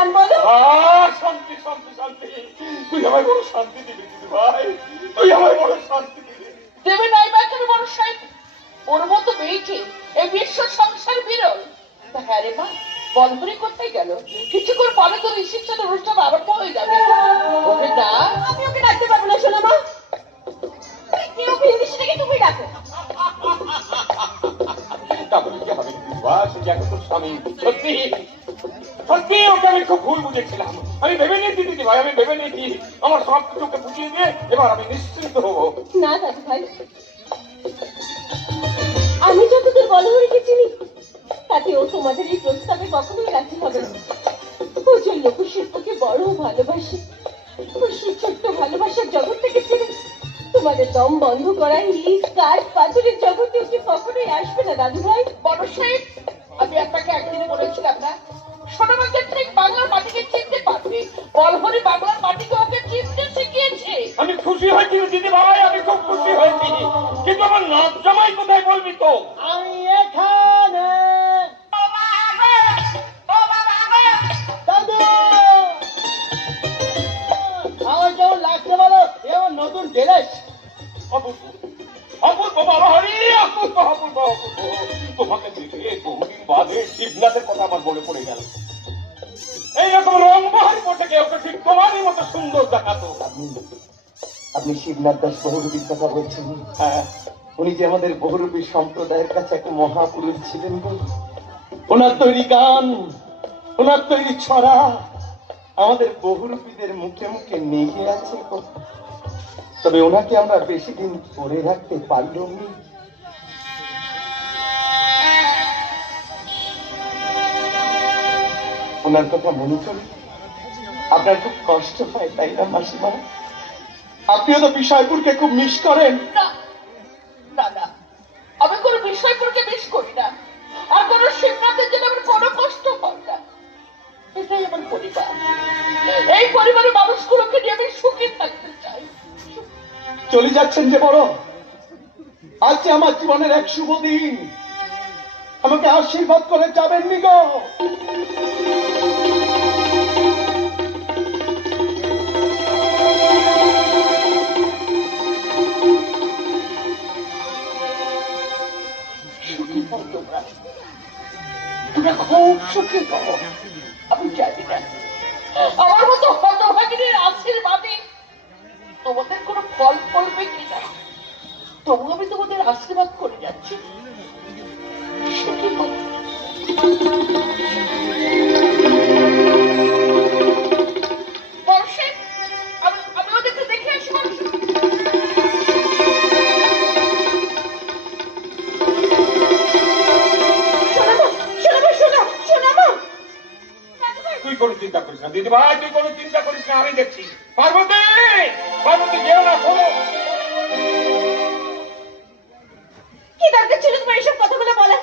নাম বলো। শান্তি শান্তি শান্তি, তুই আমায় বড় শান্তি দিবি দিদি ভাই, তুই আমায় বড় শান্তি দিবি। দেবে নাই বা কেন বড় সাহেব? ওর মতো মেয়েকে এই বিশ্ব সংসার বিরল। হ্যাঁ রে মা, বলপুরি কোথায় গেল? কিছুক্ষণ পরে তো রিসেপশন অনুষ্ঠান আরম্ভ হয়ে যাবে। ওকে না, আমি ওকে ডাকতে পারবো না শোনো মা, কেউ ইংলিশটাকে তুমি ডাকো। তাহলে কি হবে দিদি ভাই, সে যে এখন তোর স্বামী। সত্যি সত্যি ওকে আমি খুব ভুল বুঝেছিলাম। আমি ভেবে নিয়েছি দিদি ভাই, আমি ভেবে নিয়েছি আমার সব কিছুকে বুঝিয়ে দিয়ে এবার আমি নিশ্চিন্ত হবো। না দাদু ভাই, আমি যতদূর বলহরিকে চিনি তাতে ও তোমাদের এই প্রস্তাবে কখনোই রাজি হবে না। ও যে লোকশিল্পকে বড় ভালোবাসে, ও সেই ছোট্ট ভালোবাসার জগৎ থেকে ছেড়ে তোমাদের দম বন্ধ করা ইট কাঠ পাথরের জগতে ওকে কখনোই আসবে না দাদু ভাই। বড় সাহেব, আমি আপনাকে একদিন বলেছিলাম না, সোনামাকে ঠিক বাংলার মাটিকে চিনতে পারবে। বলহরি বাংলার মাটিকে ওকে চিনতে শিখিয়েছে। আমি খুশি হয়েছি দিদি ভাই, আমি খুব খুশি হয়েছি, কিন্তু আমার নাচ জামাই কোথায় বলবি তো? আমি এখানে। দাদু, আমার কেমন লাগছে বলো? এ আমার নতুন ড্রেস। অপূর্ব অপূর্ব বাবা হরি, অপূর্ব অপূর্ব অপূর্ব। তোমাকে দেখে বহুদিন বাদে শিবনাথের কথা আমার মনে পড়ে গেল। এইরকম রং বাহার থেকে ওকে ঠিক তোমারই মতো সুন্দর দেখাতো। আপনি শিবনাথ দাস বহুরূপীর কথা বলছেন? হ্যাঁ, উনি যে আমাদের বহুরূপী সম্প্রদায়ের কাছে এক মহাপুরুষ ছিলেন গো। ওনার তৈরি গান, ওনার তৈরি ছড়া আমাদের বহুরূপীদের মুখে মুখে নেগে আছে গো। তবে ওনাকে আমরা বেশি দিন ধরে রাখতে পারলাম না। ওনার কথা মনে করে আপনার খুব কষ্ট হয়, তাই না মাসিমা? আপনিও তো বিষয়পুরকে খুব মিস করেন। না না না, আমি কোনো বিষয়পুরকে মিস করি না, আর কোনো শিবনাথের জন্য আমার কোনো কষ্ট হয় না। এটাই আমার পরিবার। এই পরিবারের মানুষগুলোকে নিয়ে আমি সুখী থাকতে চাই। চলে যাচ্ছেন যে বড়, আজ যে আমার জীবনের এক শুভ দিন, আমাকে আশীর্বাদ করে যাবেন নি গো। সুখী হও তোমরা, তোমরা খুব সুখী হও। আমি জানি না আমার মতো হতভাগিনীর আশীর্বাদে তোমাদের কোনো ফল পড়বে কিনা, তবু আমি তোমাদের আশীর্বাদ করে যাচ্ছি। সুখী হও। বর্ষে আমি ওদেরকে দেখে আসি। তুই কোনো চিন্তা করিস না দিদি ভাই, তুই কোনো চিন্তা করিস না, আমি দেখছি। পার্বতী, পার্বতী যেও না, শোনো। কি দরকার ছিল তোমার এইসব কথাগুলো বলা?